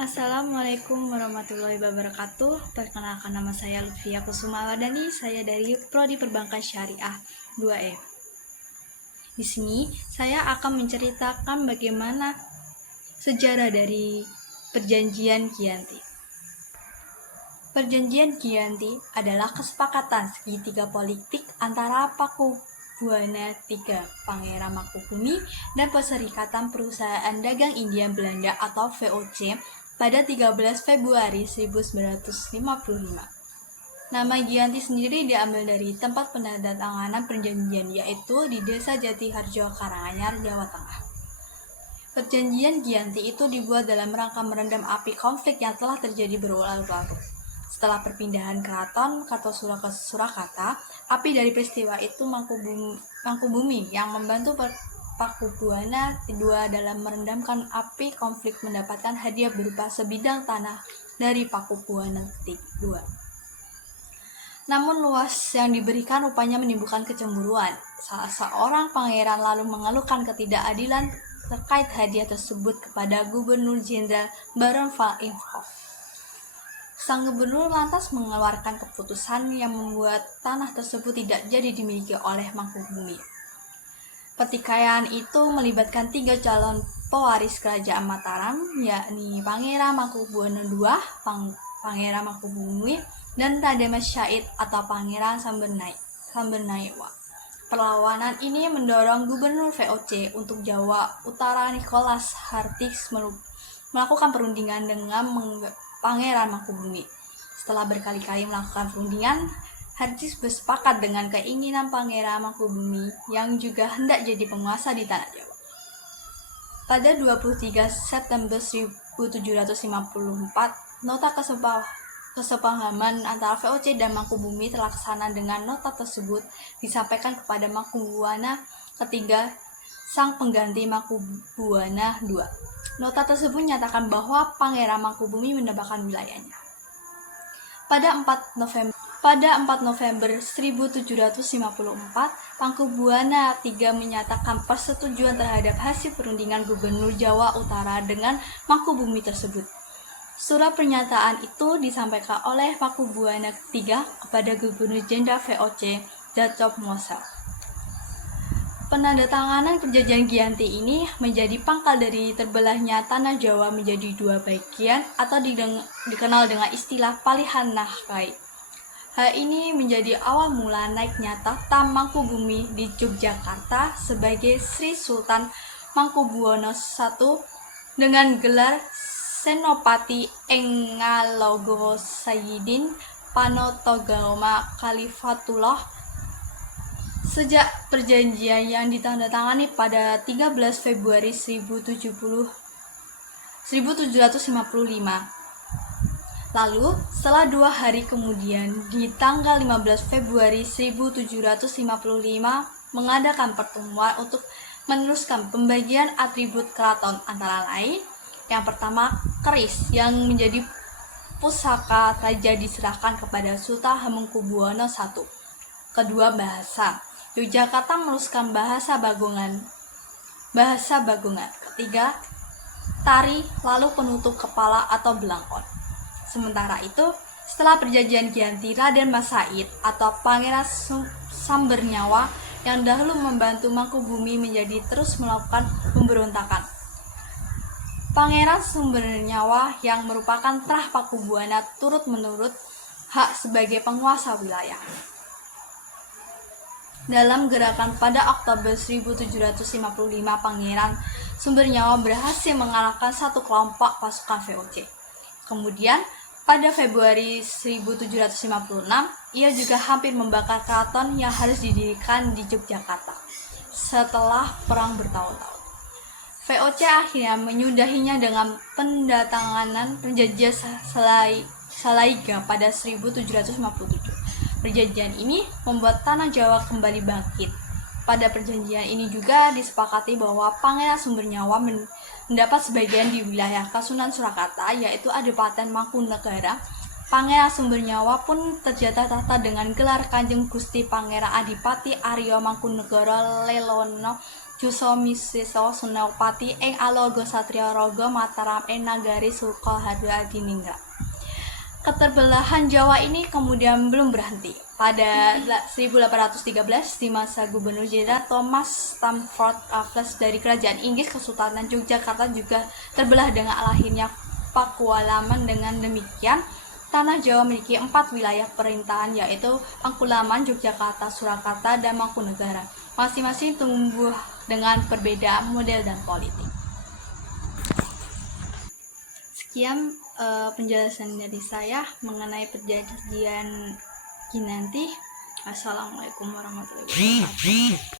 Assalamualaikum warahmatullahi wabarakatuh. Perkenalkan, nama saya Lutfia Kusuma Wadani. Saya dari Prodi Perbankan Syariah 2E. Di sini saya akan menceritakan bagaimana sejarah dari Perjanjian Giyanti. Perjanjian Giyanti adalah kesepakatan segitiga politik antara Pakubuwana III, Pangeran Mangkubumi, dan Perserikatan Perusahaan Dagang India Belanda atau VOC pada 13 Februari 1955. Nama Giyanti sendiri diambil dari tempat penandatanganan perjanjian, yaitu di Desa Jatiharjo, Karanganyar, Jawa Tengah. Perjanjian Giyanti itu dibuat dalam rangka meredam api konflik yang telah terjadi berlarut-larut. Setelah perpindahan keraton Kartosuro ke Surakarta, api dari peristiwa itu Mangkubumi yang membantu Pakubuwana II dalam merendamkan api konflik mendapatkan hadiah berupa sebidang tanah dari Pakubuwana II. Namun luas yang diberikan rupanya menimbulkan kecemburuan. Salah seorang pangeran lalu mengeluhkan ketidakadilan terkait hadiah tersebut kepada Gubernur Jenderal Baron van Imhoff. Sang gubernur lantas mengeluarkan keputusan yang membuat tanah tersebut tidak jadi dimiliki oleh Mangkubumi. Pertikaian itu melibatkan 3 calon pewaris kerajaan Mataram, yakni Pangeran Mangkubuwana II, Pangeran Mangkubumi, dan Raden Mas Said atau Pangeran Sambernayewa. Perlawanan ini mendorong Gubernur VOC untuk Jawa Utara Nicholas Hartix melakukan perundingan dengan Pangeran Mangkubumi. Setelah berkali-kali melakukan perundingan, Hartix bersepakat dengan keinginan Pangeran Mangkubumi yang juga hendak jadi penguasa di tanah Jawa. Pada 23 September 1754, nota kesepahaman antara VOC dan Mangkubumi terlaksana. Dengan nota tersebut disampaikan kepada Mangkubuwana III, sang pengganti Mangkubuwana II. Nota tersebut menyatakan bahwa Pangeran Mangkubumi mendapatkan wilayahnya. Pada 4 November 1754, Mangkubuwana III menyatakan persetujuan terhadap hasil perundingan Gubernur Jawa Utara dengan Mangkubumi tersebut. Surat pernyataan itu disampaikan oleh Pakubuwana III kepada Gubernur Jenderal VOC Jacob Mosel. Penandatanganan Perjanjian Giyanti ini menjadi pangkal dari terbelahnya tanah Jawa menjadi 2 bagian atau dikenal dengan istilah palihan nahkai. Hal ini menjadi awal mula naiknya tahta Mangkubumi di Yogyakarta sebagai Sri Sultan Mangkubuwana I dengan gelar Senopati Engalogo Sayyidin Panotogama Khalifatullah. Sejak perjanjian yang ditandatangani pada 13 Februari 1755. Lalu, setelah 2 hari kemudian, di tanggal 15 Februari 1755, mengadakan pertemuan untuk meneruskan pembagian atribut keraton, antara lain yang pertama, keris yang menjadi pusaka raja diserahkan kepada Sultan Hamengkubuwono I. Kedua, bahasa. Yogyakarta meneruskan bahasa Bagongan. Ketiga, tari, lalu penutup kepala atau belangkon. Sementara itu, setelah perjanjian Giyanti, Raden Mas Said atau Pangeran Sambernyawa yang dahulu membantu Mangkubumi menjadi terus melakukan pemberontakan. Pangeran Sambernyawa yang merupakan terah Pakubuwana turut menurut hak sebagai penguasa wilayah. Dalam gerakan pada Oktober 1755, Pangeran Sambernyawa berhasil mengalahkan satu kelompok pasukan VOC. Kemudian, pada Februari 1756, ia juga hampir membakar keraton yang harus didirikan di Yogyakarta setelah perang bertahun-tahun. VOC akhirnya menyudahinya dengan pendatanganan perjanjian Salaiga pada 1757. Perjanjian ini membuat tanah Jawa kembali bangkit. Pada perjanjian ini juga disepakati bahwa Pangeran Sambernyawa mendapat sebagian di wilayah Kasunan Surakarta, yaitu Adipaten Mangkunegara. Pangeran Sambernyawa pun terjatuh tahta dengan gelar Kanjeng Gusti Pangeran Adipati Arya Mangkunegara Lelono Jusomisiso Sunapati ing Aloga Satria Raga Mataram ing Nagari Sukoharjo Adiningrat. Keterbelahan Jawa ini kemudian belum berhenti. Pada 1813 di masa Gubernur Jenderal Thomas Stamford Raffles dari Kerajaan Inggris, Kesultanan Yogyakarta juga terbelah dengan lahirnya Pakualaman. Dengan demikian, tanah Jawa memiliki 4 wilayah pemerintahan, yaitu Pakualaman, Yogyakarta, Surakarta, dan Mangkunegaran. Masing-masing tumbuh dengan perbedaan model dan politik. Sekian penjelasan dari saya mengenai perjanjian Ginanti. Assalamualaikum warahmatullahi wabarakatuh.